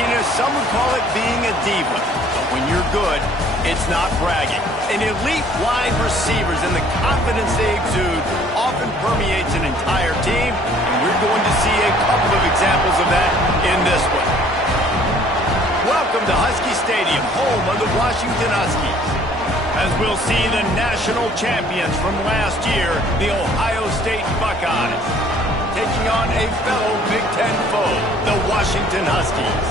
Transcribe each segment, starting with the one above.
cockiness, some would call it being a diva. But when you're good, it's not bragging. An elite wide receivers and the confidence they exude often permeates an entire team, and we're going to see a couple of examples of that in this one. Welcome to Husky Stadium, home of the Washington Huskies, as we'll see the national champions from last year, the Ohio State Buckeyes, taking on a fellow Big Ten foe, the Washington Huskies.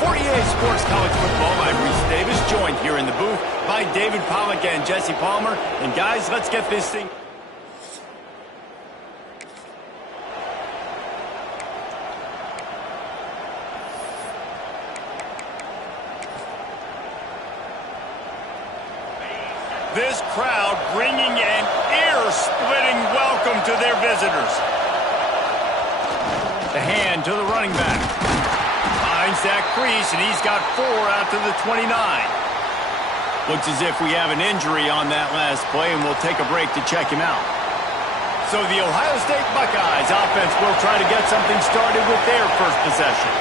For EA Sports College Football, I'm Reese Davis, joined here in the booth by David Pollack and Jesse Palmer. And guys, let's get this thing. This crowd bringing an ear-splitting welcome to their visitors. The hand to the running back. Finds that crease, and he's got 4 out to the 29. Looks as if we have an injury on that last play, and we'll take a break to check him out. So the Ohio State Buckeyes offense will try to get something started with their first possession.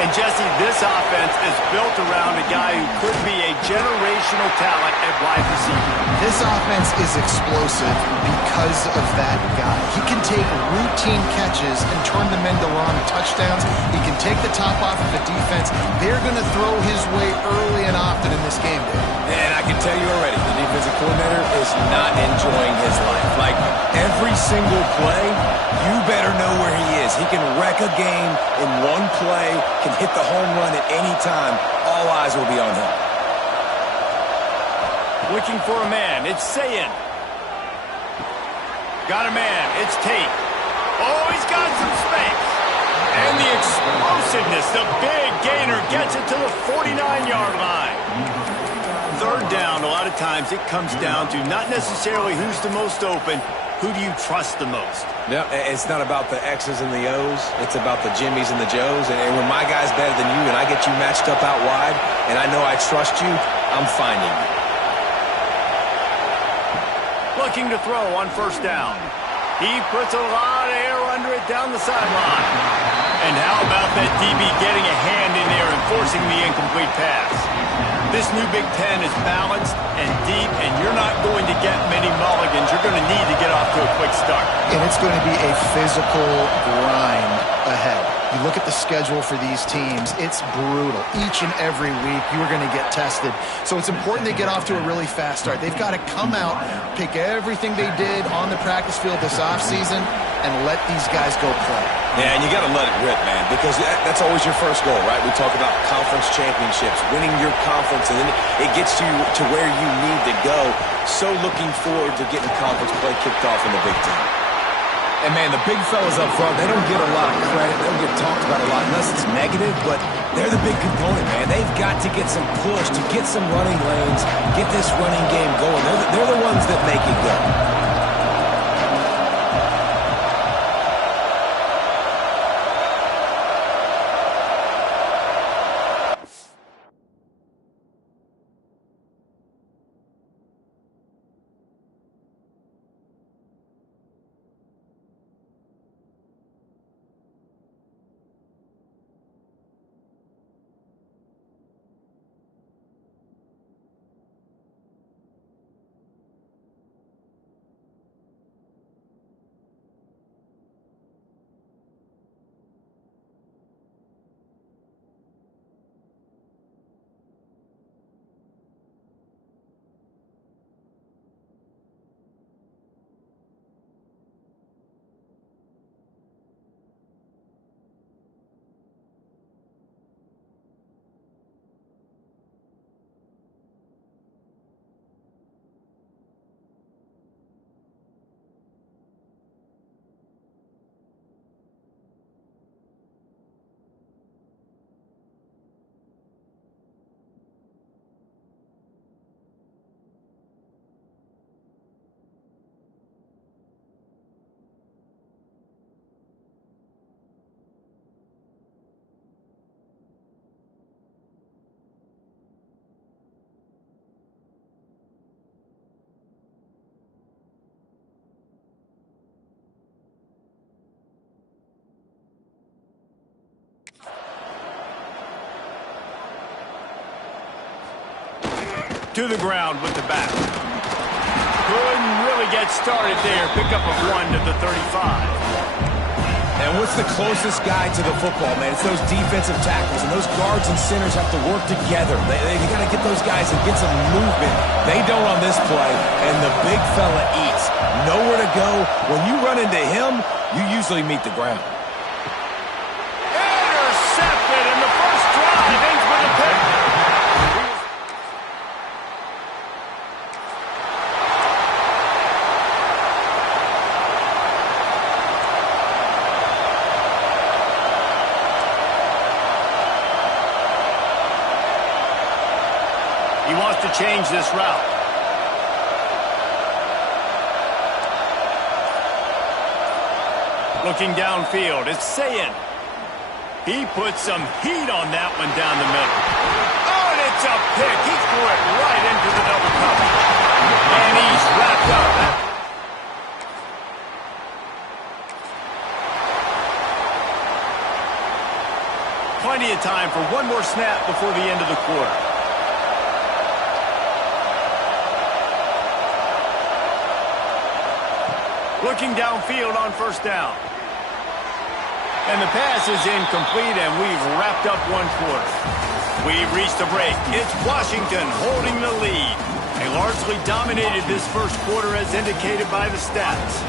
And Jesse, this offense is built around a guy who could be a generational talent at wide receiver. This offense is explosive because of that guy. He can take routine catches and turn them into long touchdowns. He can take the top off of the defense. They're going to throw his way early and often in this game, Dave. And I can tell you already, the defensive coordinator is not enjoying his life. Like, every single play, you better know where he is. He can wreck a game in one play, can hit the home run at any time. All eyes will be on him. Looking for a man. It's Sayin. Got a man. It's Tate. Oh, he's got some space. And the explosiveness, the big gainer gets it to the 49-yard line. Third down, a lot of times it comes down to not necessarily who's the most open, who do you trust the most? No, it's not about the X's and the O's. It's about the Jimmies and the Joes. And when my guy's better than you and I get you matched up out wide and I know I trust you, I'm finding you. Looking to throw on first down. He puts a lot of air under it down the sideline. And how about that DB getting a hand in there and forcing the incomplete pass? This new Big Ten is balanced and deep, and you're not going to get many mulligans. You're going to need to get off to a quick start. And it's going to be a physical grind ahead. You look at the schedule for these teams, it's brutal. Each and every week, you are going to get tested. So it's important they get off to a really fast start. They've got to come out, pick everything they did on the practice field this offseason, and let these guys go play. Yeah, and you got to let it rip, man, because that's always your first goal, right? We talk about conference championships, winning your conference, and then it gets you to where you need to go. So looking forward to getting conference play kicked off in the Big Ten. And, man, the big fellas up front, they don't get a lot of credit. They don't get talked about a lot unless it's negative, but they're the big component, man. They've got to get some push, to get some running lanes, get this running game going. They're the ones that make it go. To the ground with the back. Couldn't really get started there. Pick up a 1 to the 35. And what's the closest guy to the football, man? It's those defensive tackles, and those guards and centers have to work together. You got to get those guys and get some movement. They don't on this play, and the big fella eats. Nowhere to go. When you run into him, you usually meet the ground. Intercepted, and the first drive ends with a pick. He wants to change this route. Looking downfield, it's Sayin. He put some heat on that one down the middle. Oh, and it's a pick. He threw it right into the double cover. And he's wrapped up. Plenty of time for one more snap before the end of the quarter. Looking downfield on first down. And the pass is incomplete, and we've wrapped up one quarter. We've reached a break. It's Washington holding the lead. They largely dominated this first quarter as indicated by the stats.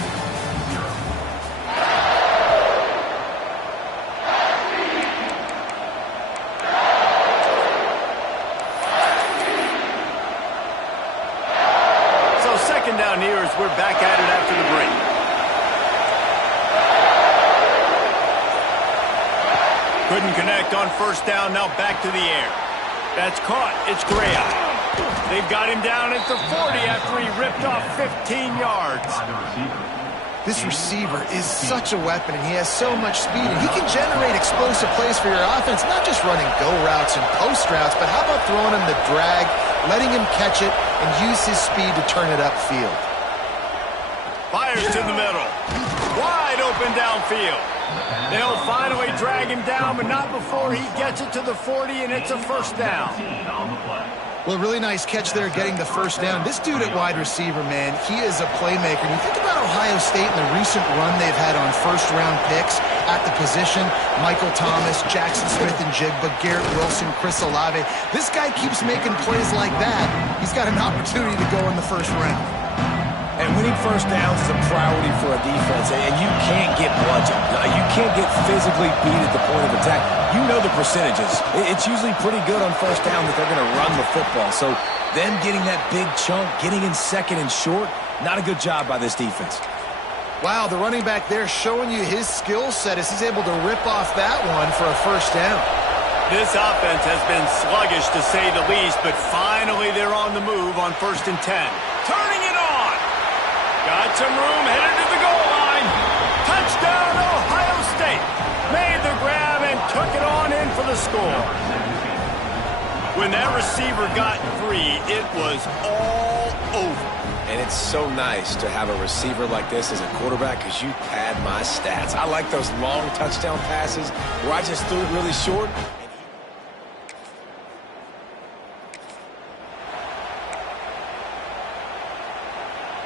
So second down here as we're back at it after the break. Couldn't connect on first down, now back to the air. That's caught, it's Graham. They've got him down at the 40 after he ripped off 15 yards. This receiver is such a weapon, and he has so much speed, and he can generate explosive plays for your offense, not just running go routes and post routes, but how about throwing him the drag, letting him catch it, and use his speed to turn it upfield. Fires to the middle. Wide open downfield. They'll finally drag him down, but not before he gets it to the 40, and it's a first down. Well, really nice catch there getting the first down. This dude at wide receiver, man, he is a playmaker. And you think about Ohio State and the recent run they've had on first-round picks at the position. Michael Thomas, Jackson Smith-Njigba, Garrett Wilson, Chris Olave. This guy keeps making plays like that. He's got an opportunity to go in the first round. And winning first downs is a priority for a defense, and you can't get bludgeoned. You can't get physically beat at the point of attack. You know the percentages. It's usually pretty good on first down that they're going to run the football. So them getting that big chunk, getting in second and short, not a good job by this defense. Wow, the running back there showing you his skill set as he's able to rip off that one for a first down. This offense has been sluggish to say the least, but finally they're on the move on 1st and 10. Turning it on. Got some room, headed to the goal line. Touchdown, Ohio State. Made the grab and took it on in for the score. When that receiver got free, it was all over. And it's so nice to have a receiver like this as a quarterback because you pad my stats. I like those long touchdown passes where I just threw it really short.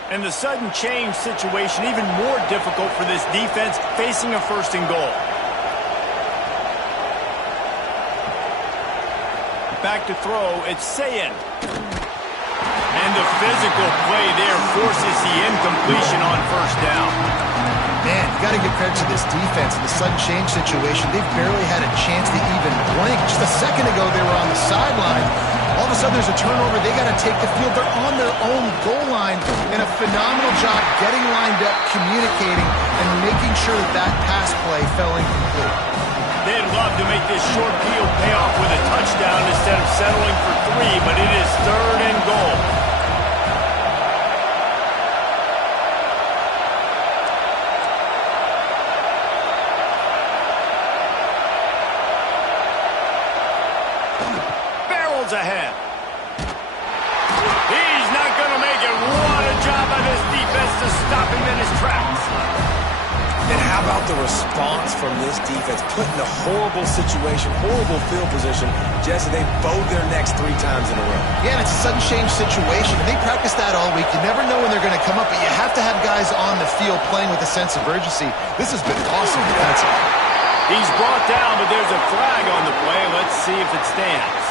And the sudden change situation even more difficult for this defense facing a 1st and goal. Back to throw, it's Sayin. And the physical play there forces the incompletion on first down. Man, you got to give credit to this defense in the sudden change situation. They've barely had a chance to even blink. Just a second ago, they were on the sideline. All of a sudden, there's a turnover. They got to take the field. They're on their own goal line, and a phenomenal job getting lined up, communicating, and making sure that that pass play fell incomplete. They'd love to make this short field pay off with a touchdown instead of settling for 3, but it is 3rd and goal. Barrels ahead. He's not going to make it. What a job by this defense to stop him in his tracks. And how about the response from this defense? Put in a horrible situation, horrible field position, just as they bowed their necks 3 times in a row. Yeah, and it's a sudden change situation. They practice that all week. You never know when they're going to come up, but you have to have guys on the field playing with a sense of urgency. This has been awesome defensively. He's brought down, but there's a flag on the play. Let's see if it stands.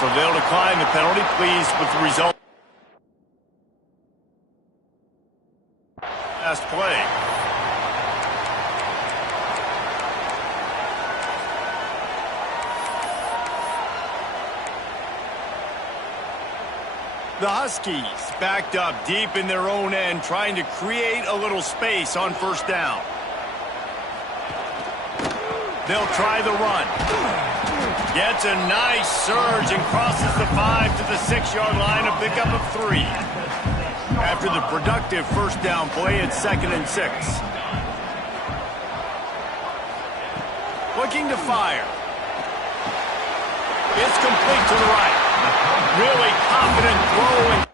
So they'll decline the penalty. Pleased with the result. Last play. The Huskies backed up deep in their own end, trying to create a little space on first down. They'll try the run. Gets a nice surge and crosses the 5 to the 6-yard line, a pickup of 3. After the productive first down play, it's 2nd and 6. Looking to fire. It's complete to the right. Really confident throw.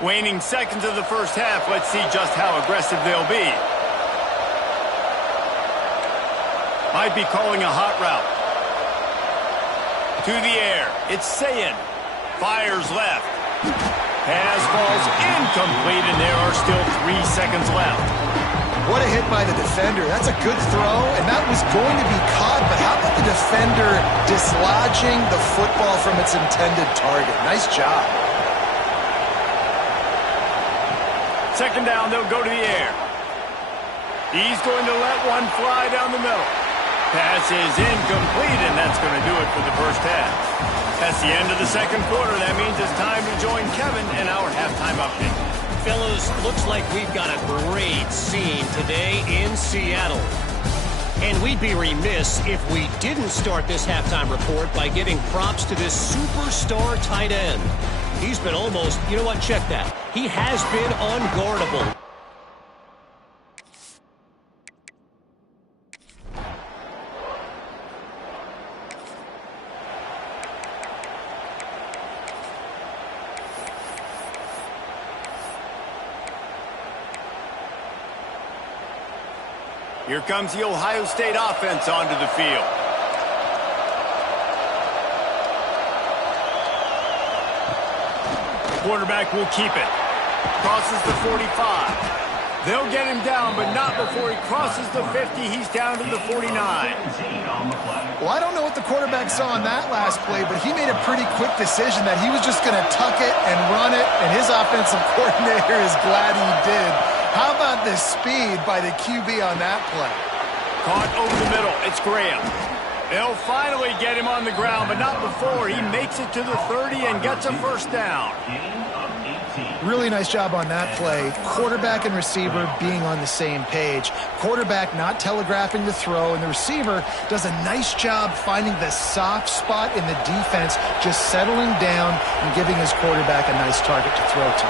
Waning seconds of the first half. Let's see just how aggressive they'll be. Might be calling a hot route. To the air. It's Sayin. Fires left. Pass falls incomplete, and there are still 3 seconds left. What a hit by the defender. That's a good throw, and that was going to be caught, but how about the defender dislodging the football from its intended target? Nice job. 2nd down, they'll go to the air. He's going to let one fly down the middle. Pass is incomplete, and that's going to do it for the first half. That's the end of the second quarter. That means it's time to join Kevin in our halftime update. Fellas, looks like we've got a great scene today in Seattle. And we'd be remiss if we didn't start this halftime report by giving props to this superstar tight end. He's been almost, you know what, check that. He has been unguardable. Here comes the Ohio State offense onto the field. Quarterback will keep it. Crosses the 45. They'll get him down, but not before he crosses the 50. He's down to the 49. Well, I don't know what the quarterback saw on that last play, but he made a pretty quick decision that he was just going to tuck it and run it, and his offensive coordinator is glad he did. How about the speed by the QB on that play? Caught over the middle. It's Graham. They'll finally get him on the ground, but not before he makes it to the 30 and gets a first down. Really nice job on that play. Quarterback and receiver being on the same page. Quarterback not telegraphing the throw, and the receiver does a nice job finding the soft spot in the defense, just settling down and giving his quarterback a nice target to throw to.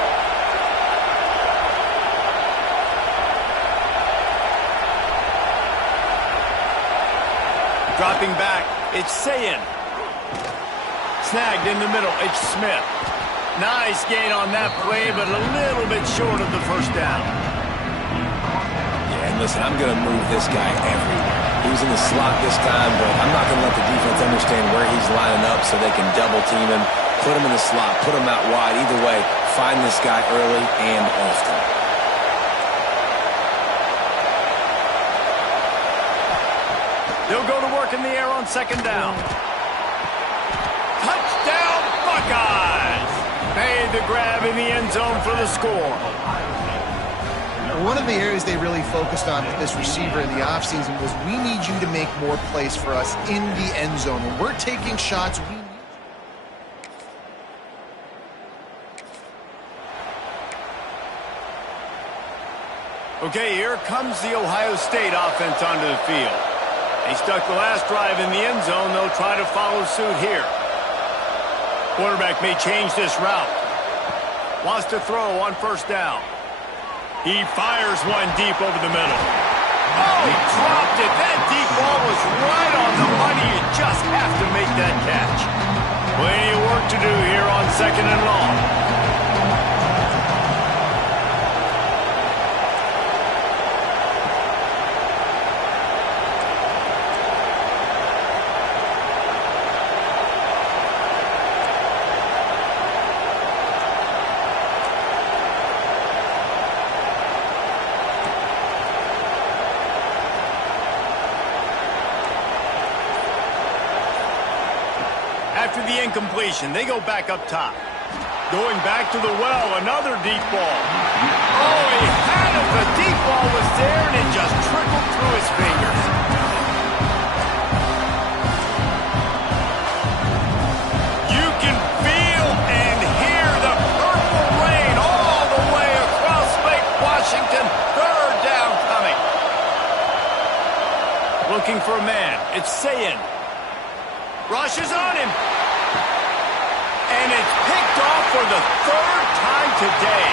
Dropping back, it's Sayin. Snagged in the middle, it's Smith. Nice gain on that play, but a little bit short of the first down. Yeah, and listen, I'm going to move this guy everywhere. He was in the slot this time, but I'm not going to let the defense understand where he's lining up so they can double team him, put him in the slot, put him out wide. Either way, find this guy early and often. They'll go to work in the air on 2nd down. Touchdown, Buckeyes! Made the grab in the end zone for the score. One of the areas they really focused on with this receiver in the offseason was, we need you to make more plays for us in the end zone. When we're taking shots, we need... Okay, here comes the Ohio State offense onto the field. They stuck the last drive in the end zone. They'll try to follow suit here. Quarterback may change this route. Wants to throw on first down. He fires one deep over the middle. Oh, he dropped it. That deep ball was right on the money. You just have to make that catch. Plenty of work to do here on 2nd and long. After the incompletion, they go back up top. Going back to the well, another deep ball. Oh, he had it. The deep ball was there, and it just trickled through his fingers. You can feel and hear the purple rain all the way across Lake Washington. 3rd down coming. Looking for a man. It's Sayin. Rushes on him. And it's picked off for the 3rd time today.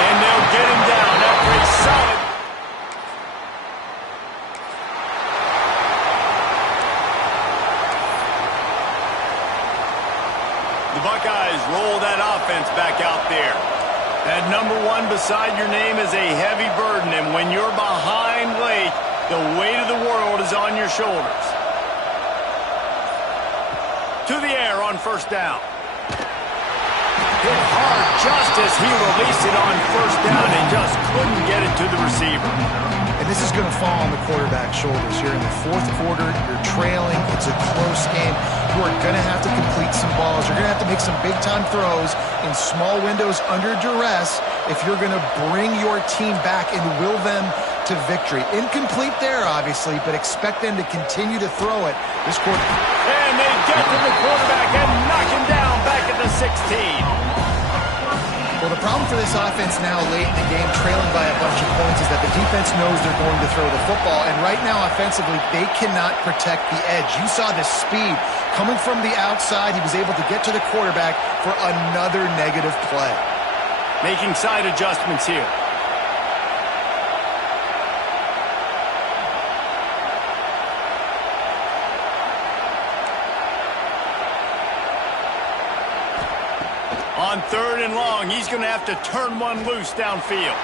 And they'll get him down after a solid. The Buckeyes roll that offense back out there. That number 1 beside your name is a heavy burden, and when you're behind late, the weight of the world is on your shoulders. To the air on first down. Hit hard just as he released it on first down and just couldn't get it to the receiver. And this is going to fall on the quarterback's shoulders here in the 4th quarter. You're trailing. It's a close game. You are going to have to complete some balls. You're going to have to make some big-time throws in small windows under duress if you're going to bring your team back and will them to victory. Incomplete there, obviously, but expect them to continue to throw it this quarter. And they get to the quarterback and knock him down back at the 16. Well, the problem for this offense now late in the game, trailing by a bunch of points, is that the defense knows they're going to throw the football. And right now, offensively, they cannot protect the edge. You saw the speed coming from the outside. He was able to get to the quarterback for another negative play. Making side adjustments here. On 3rd and long, he's going to have to turn one loose downfield.